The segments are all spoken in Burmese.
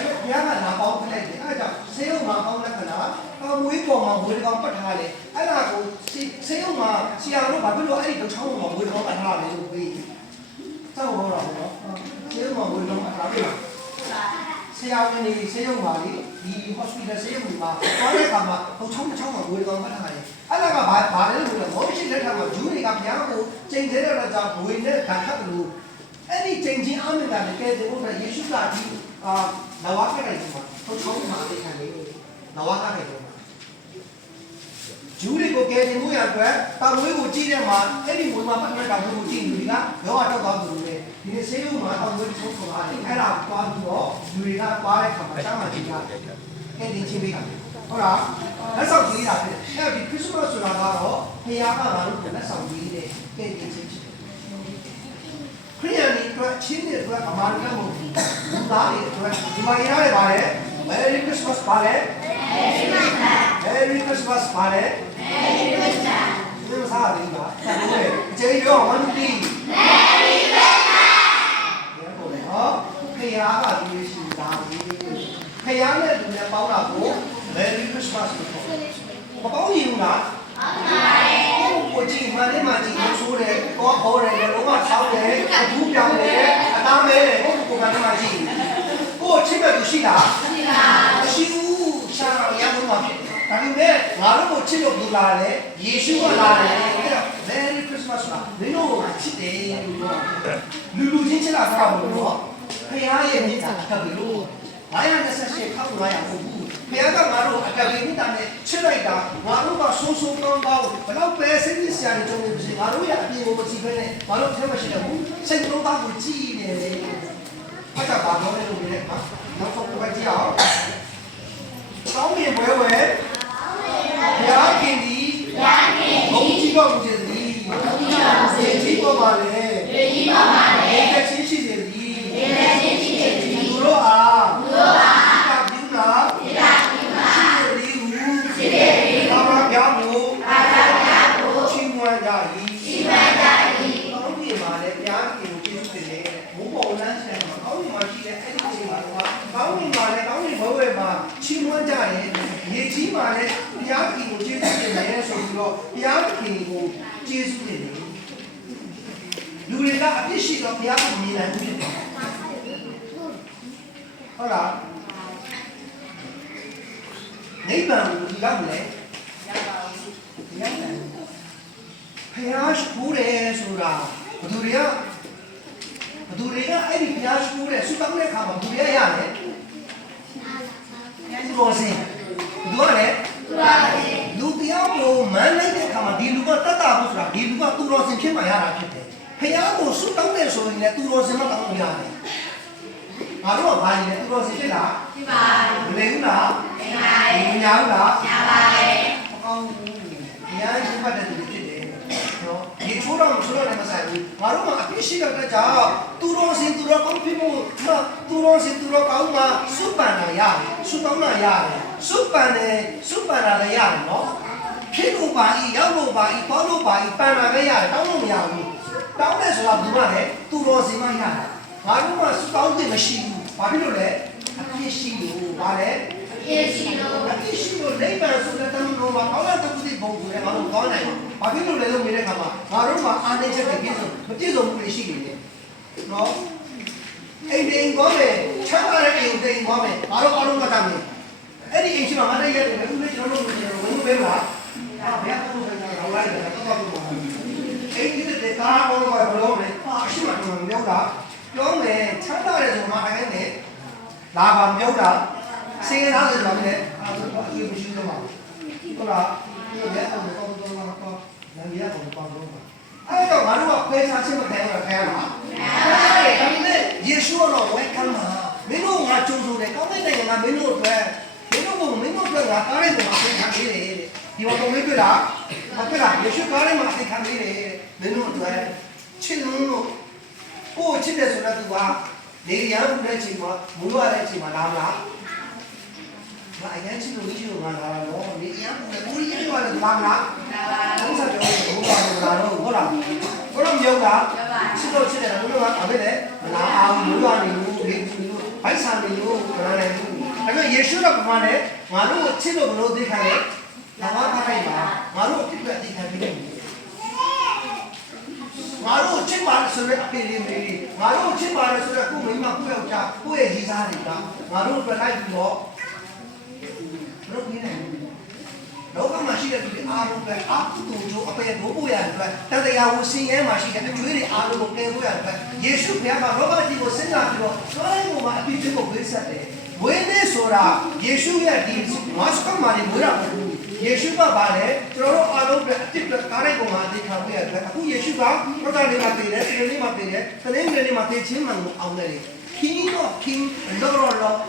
အ လေအဲ့ဒါကိုဆေးရုံမှာဆရာတို့ဘာဖြစ်လို့အဲ့ဒီချောင်းမှာဝေတော့အထားတယ်လို့ပြီးစောက်တော့တော့ဆေးရုံမှာဝေတော့အထားပြီဆရာဝန်ကြီးဆေးရုံမှာလေဒီ hospital ဆေးရုံမှာသွားတဲ့အခါမှာချောင်းမှာဝေတော့အထားတယ်အဲ့ဒါကဘာလဲလို့မောရှိလက်ထက်မှာဂျူးတွေကဘုရားကိုချိန်သေးတဲ့ကြောင့်ဝေနဲ့ခံခတ်လို့အဲ့ဒီချိန်ချင်းအမှန်တကယ်တည်းဘုရားယေရှုကဒီနဝကရိုက်မှာချောင်းမှာသိခံနေနဝကရိုက်တော့ဂျူးတွေကိုကယ်တင်မှုရအတွက်တာဝေးကိုကြည့်တဲ့မှာအဲ့ဒီဘုံမှာပတ်သက်တာဘုံကိုကြည့်လူတွေကရောတော့သွားသူတွေဒီနေ့ဆေးရုံမှာတာဝေးဆုံးသွားတယ်အဲ့ဒါသွားပြီးတော့လူတွေကသွားတဲ့ခါမှာတောင်းမှကြည့်ရတယ်ကယ်တင်ခြင်းပေးတာဟုတ်လားလက်ဆောင်ကြီးတာဖြစ်အဲ့ဒီခရစ်စမတ်ဆိုတာကတော့ဘုရားကငါတို့ကိုလက်ဆောင်ကြီးတဲ့ကယ်တင်ခြင်းဖြစ်ခရိယန်တွေအတွက်ချင်းတွေအတွက်အမှန်တရားမဟုတ်ဘူးလူသားတွေအတွက်ဒီမှာရရတယ်ဗါလေ Merry Christmas ဗါလေ Merry Christmas ဗါလေ Merry Christmas ဒီမှာစားတယ်ဗျာအကျေရော1 2 3 Merry Christmas ဟောခရီးကဒီရှိတာခရီးနဲ့လူနဲ့ပေါင်းတာကို Merry Christmas လို့ခေါ်တယ်မပေါင်းရင်ဘူးလားကိုကြည့်မှလည်းမကြည့်လို့ဆိုတယ်ကိုခေါ်တယ်လုံးဝဆောင်းတယ်အထူးပြောင်းတယ်အသားမဲတယ်ကိုကလည်းမကြည့်ကိုချစ်မဲ့သူရှိလားမရှိဘူးရှာရရမှာဖြစ်တယ်ဒါပေမဲ့ငါတို့ကိုချစ်လို့ဘူးလားလေယေရှုကလာတယ်အဲ့တော့ Merry Christmas လားမင်းတို့ကချစ်တယ်လို့ပြောလူချင်းချစ်တာကတော့ဘယ်လိုဖခင်ရဲ့မြတ်တာကဘယ်လို928ခောက်900ဟုတ်ဘူးဘုရားကငါတို့အတ္တဝိတ္တနဲ့ချစ်လိုက်တာငါတို့ကဆိုးဆိုးကောင်းကောင်းဘယ်တော့ပဲစိတ်ကြီးစရာတွေကြုံနေပြီငါတို့ရဲ့အပြင်ကိုမကြည့်ဘဲနဲ့ငါတို့ထဲမှာရှိတဲ့ဘူးစိတ်လုံးသားကိုကြည့်နေတယ်အဲ့ဒါဘာလို့လဲလို့ပြောတဲ့အခါနောက်ဆုံးတစ်ပတ်ကြည့်အောင်ကောင်းမြင်ပွဲဝဲဘုရားခင်ဒီဘုံကြီးတော်မူစေသည်ရေကြီးပေါ်ပါလေရေကြီးရှိစေသည်သူတို့အားချီးမွမ်းကြတယ်ရေကြီးမှာလည်းဘုရားခင်ကိုကျေးဇူးတင်တယ်ဆိုပြီးတော့ဘုရားခင်ကိုကျေးဇူးတင်တယ်လူတွေကအပြစ်ရှိတော့ဘုရားကိုမြင်နိုင်ဘူးဖြစ်တယ်ဟုတ်လားနိဗ္ဗာန်ကိုရောက်မလဲရောက်ပါဘူးရောက်တယ်ဘုရားရှိခိုးတယ်ဆိုတာဘယ်သူတွေကအဲ့ဒီဘုရားရှိခိုးတယ်ဆုတောင်းတဲ့အခါမှာဘယ်သူတွေရတယ်သူတော်စင်သူကလည်းလူတရားကိုမန်းလိုက်တဲ့အခါမှာဒီလူကတတ်တာဖို့ဆိုတာဒီလူကသူတော်စင်ဖြစ်မှရတာဖြစ်တယ်ဖခင်ကိုဆုတောင်းတယ်ဆိုရင်လည်းသူတော်စင်မတောင်းလို့ရတယ်ငါတို့ကဘာလဲသူတော်စင်ဖြစ်လားဖြစ်ပါဘူးမနေဘူးလားနေပါတယ်မညာဘူးလားညာပါတယ်မကောင်းဘူးညာရှိမှတ်တဲ့သူဖြစ်တယ်နော်ဒီချိုးတော့ဆိုတော့လည်းမဆိုင်ဘူးငါတို့ကအပြစ်ရှိတဲ့ကြောင့်သူတော်စင်သူတော်ကောင်းဖြစ်ဖို့သူတော်စင်သူတော်ကောင်းမှာစုပန်လာရတယ်စုတောင်းလာရတယ်စုပန်လာလည်းရတယ်နော်ဖြစ်လို့ပါဤရောက်လို့ပါဤပေါ်လို့ပါဤပန်လာလည်းရတယ်တောင်းလို့မရဘူးတောင်းတယ်ဆိုတာဘူးမလဲသူတော်စင်မှရတယ်ငါတို့ကစုတောင်းတယ်မရှိဘူးဘာဖြစ်လို့လဲအပြစ်ရှိလို့ဗါလဲအပြစ်ရှိလို့နိဗ္ဗာန်ဆိုတဲ့တမန်တော်မှာကောင်းတဲ့သုတိဘုံကိုလည်းငါတို့ကောင်းနိုင်ဘာဖြစ်လို့လဲလို့မြင်တဲ့အခါမှာငါတို့မှာအာနေချက်တွေပြည့်စုံမပြည့်စုံမှုတွေရှိနေတယ်နော်အိမ်ကောင်းတယ်ချမ်းသာတဲ့အိမ်ကိုကောင်းတယ်ငါတို့အားလုံးကတမ်းမယ်အဲ့ဒီအိမ်ရှိမှာမတည့်ရတယ်ဘယ်လိုလဲကျွန်တော်တို့ဝင်လို့ပဲမလားဘယ်ကတော့ပဲတော့လိုက်တယ်တော့တော့အိမ်ကြီးတဲ့ကားဘောကဘယ်လိုလဲရှိမှတော့ပြောတာပြောမယ်ချမ်းသာတယ်ဆိုမှအဲ့နဲ့လာပါပြောတာစင်ရသားဆိုတော့လည်းအဲ့ဒါအရေးမရှိတော့ပါဘူးဟုတ်လားဒီရက်တော့တော့လည်းရအောင်ပေါ့တော့အဲ့တော့ငါတို့ကခွဲခြားခြင်းမခံရတာခံရမှာအဲ့ဒါနဲ့ယေရှုတော်ဝဲခံမှာမင်းတို့ငါကြိုးဆိုတယ်ကောင်းတဲ့နိုင်ငံကမင်းတို့အတွက်ငါကားရဲမှာအသိခံနေတယ်ဒီမှာတော့မပြလားမပြလားယေရှုကားရဲမှာအသိခံနေတယ်မင်းတို့အတွက်ချစ်လို့ကိုချစ်တယ်ဆိုတော့သူကနေရန်တဲ့ချိန်မှာမူရတဲ့ချိန်မှာလာမလားငါအရင်ချစ်လို့မရှိလို့ငါလာတော့နေရန်ကဘူးရင်းသွားတယ်လာမလားဘုရားပြောတယ်ဘုရားကလာတော့ဟုတ်လားဘုရားမြောက်ကချစ်လို့ချစ်တယ်ဘုရားကအဲ့ဒါမလာအောင်မူရနေလို့ဒီလိုဘိုက်ဆန်နေလို့ခဏနေလို့အဲ့တော့ယေရှုကဘာလဲငါတို့ကိုချစ်လို့ဘလို့သိခိုင်းလဲ ဘာမှခိုင်းပါငါတို့အဖြစ်အတိခံပြီးတယ်ငါတို့ချစ်ပါဆိုတဲ့အဖေလေးမေးငါတို့ချစ်ပါတယ်ဆိုတော့ကိုမိမကိုယောက်ျားကိုရဲ့ကြီးစားတွေကငါတို့အတွက်လိုက်ပြီးတော့လုပ်နေတယ်လောကမှာရှိတဲ့သူတွေအားလုံးပဲအကုသိုလ်တို့အပေဘိုးဘိုးရတဲ့အတွက်တရားဝဆင်းရဲမှာရှိတဲ့အကျွေးတွေအားလုံးကိုကယ်ဖို့ရတဲ့ယေရှုဘုရားကလောကကြီးကိုစဉ်းစားပြီးတော့တိုင်းပေါ်မှာအပြည့်အစုံကိုဝေးဆက်တယ်ဝေးနေဆိုတာယေရှုရဲ့ဒီမတ်စကမာရီဝေးရမှာယေရှုကပါလေကျွန်တော်တို့အားလုံးပဲအစ်အတွက်ကားလိုက်ပေါ်မှာအသေးခံပေးရတဲ့အခုယေရှုကဘုရားလေးမှာတည်တယ်စနေလေးမှာတည်တယ်စနေလေးမှာတည်ခြင်းမှန်ကိုအောင်တယ်King of King လော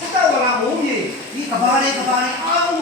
စတာဝရမုံကြီးဒီကဘာလေးအားလုံး